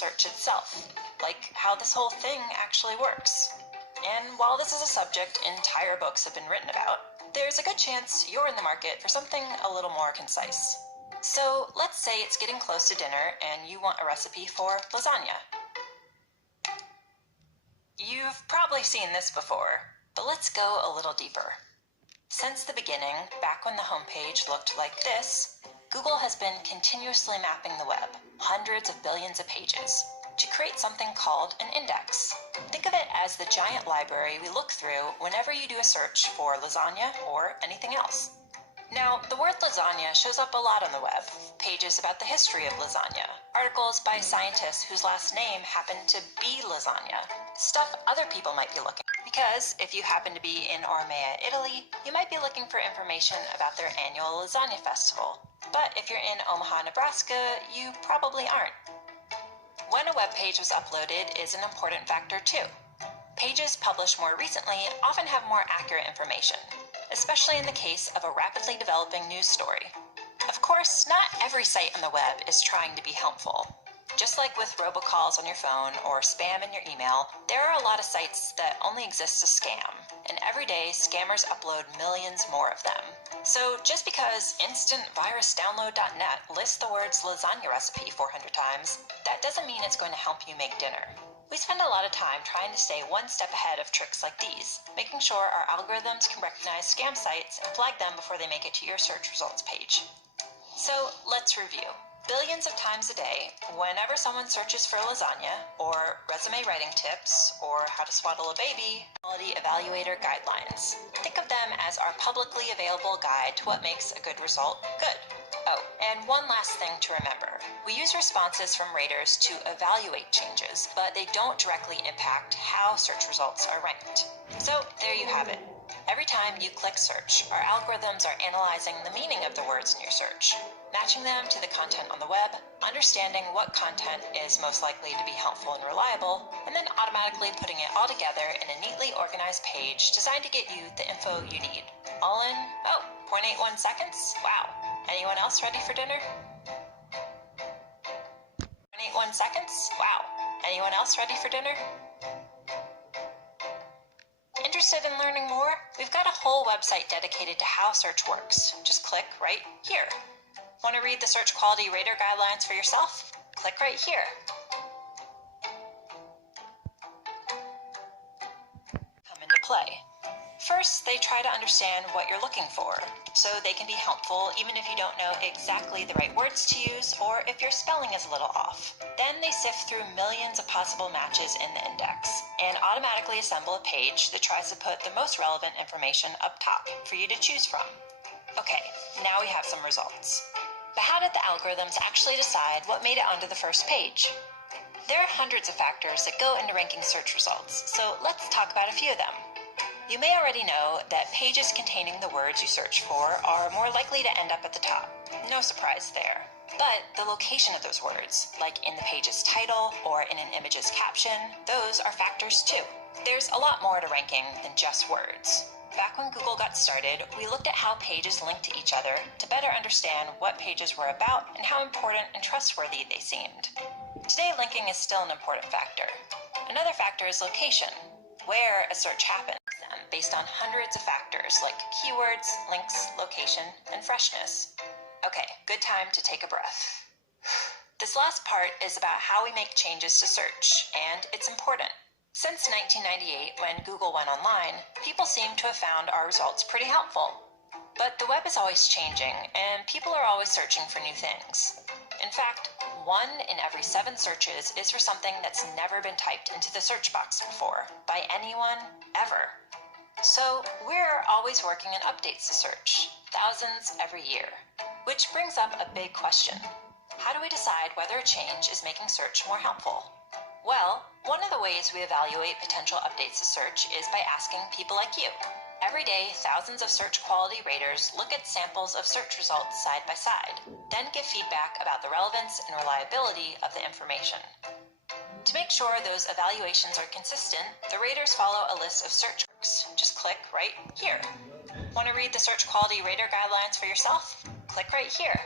search itself, like how this whole thing actually works. And while this is a subject entire books have been written about, there's a good chance you're in the market for something a little more concise. So let's say it's getting close to dinner and you want a recipe for lasagna. You've probably seen this before, but let's go a little deeper. Since the beginning, back when the homepage looked like this, Google has been continuously mapping the web, hundreds of billions of pages, to create something called an index. Think of it as the giant library we look through whenever you do a search for lasagna or anything else. Now, the word lasagna shows up a lot on the web. Pages about the history of lasagna, articles by scientists whose last name happened to be lasagna, stuff other people might be looking for. Because if you happen to be in Ormea, Italy, you might be looking for information about their annual lasagna festival. But if you're in Omaha, Nebraska, you probably aren't. When a web page was uploaded is an important factor too. Pages published more recently often have more accurate information, especially in the case of a rapidly developing news story. Of course, not every site on the web is trying to be helpful. Just like with robocalls on your phone or spam in your email, there are a lot of sites that only exist to scam, and every day scammers upload millions more of them. So just because instantvirusdownload.net lists the words lasagna recipe 400 times, that doesn't mean it's going to help you make dinner. We spend a lot of time trying to stay one step ahead of tricks like these, making sure our algorithms can recognize scam sites and flag them before they make it to your search results page. So let's review. Billions of times a day, whenever someone searches for lasagna, or resume writing tips, or how to swaddle a baby, quality evaluator guidelines. Think of them as our publicly available guide to what makes a good result good. Oh, and one last thing to remember. We use responses from raters to evaluate changes, but they don't directly impact how search results are ranked. So there you have it. Every time you click search, our algorithms are analyzing the meaning of the words in your search, matching them to the content on the web, understanding what content is most likely to be helpful and reliable, and then automatically putting it all together in a neatly organized page designed to get you the info you need. All in, 0.81 seconds? Wow. Anyone else ready for dinner? 0.81 seconds? Wow. Anyone else ready for dinner? Interested in learning more? We've got a whole website dedicated to how search works. Just click right here. Want to read the search quality rater guidelines for yourself? Click right here. Come into play. First, they try to understand what you're looking for, so they can be helpful even if you don't know exactly the right words to use or if your spelling is a little off. Then they sift through millions of possible matches in the index and automatically assemble a page that tries to put the most relevant information up top for you to choose from. Okay, now we have some results. But how did the algorithms actually decide what made it onto the first page? There are hundreds of factors that go into ranking search results, so let's talk about a few of them. You may already know that pages containing the words you search for are more likely to end up at the top. No surprise there. But the location of those words, like in the page's title or in an image's caption, those are factors too. There's a lot more to ranking than just words. Back when Google got started, we looked at how pages linked to each other to better understand what pages were about and how important and trustworthy they seemed. Today, linking is still an important factor. Another factor is location, where a search happens, based on hundreds of factors like keywords, links, location, and freshness. Okay, good time to take a breath. This last part is about how we make changes to search, and it's important. Since 1998, when Google went online, people seem to have found our results pretty helpful. But the web is always changing, and people are always searching for new things. In fact, 1 in every 7 searches is for something that's never been typed into the search box before, by anyone, ever. So we're always working on updates to search, thousands every year. Which brings up a big question. How do we decide whether a change is making search more helpful? Well, one of the ways we evaluate potential updates to search is by asking people like you. Every day, thousands of search quality raters look at samples of search results side by side, then give feedback about the relevance and reliability of the information. To make sure those evaluations are consistent, the raters follow a list of search works. Just click right here. Want to read the search quality rater guidelines for yourself? Click right here.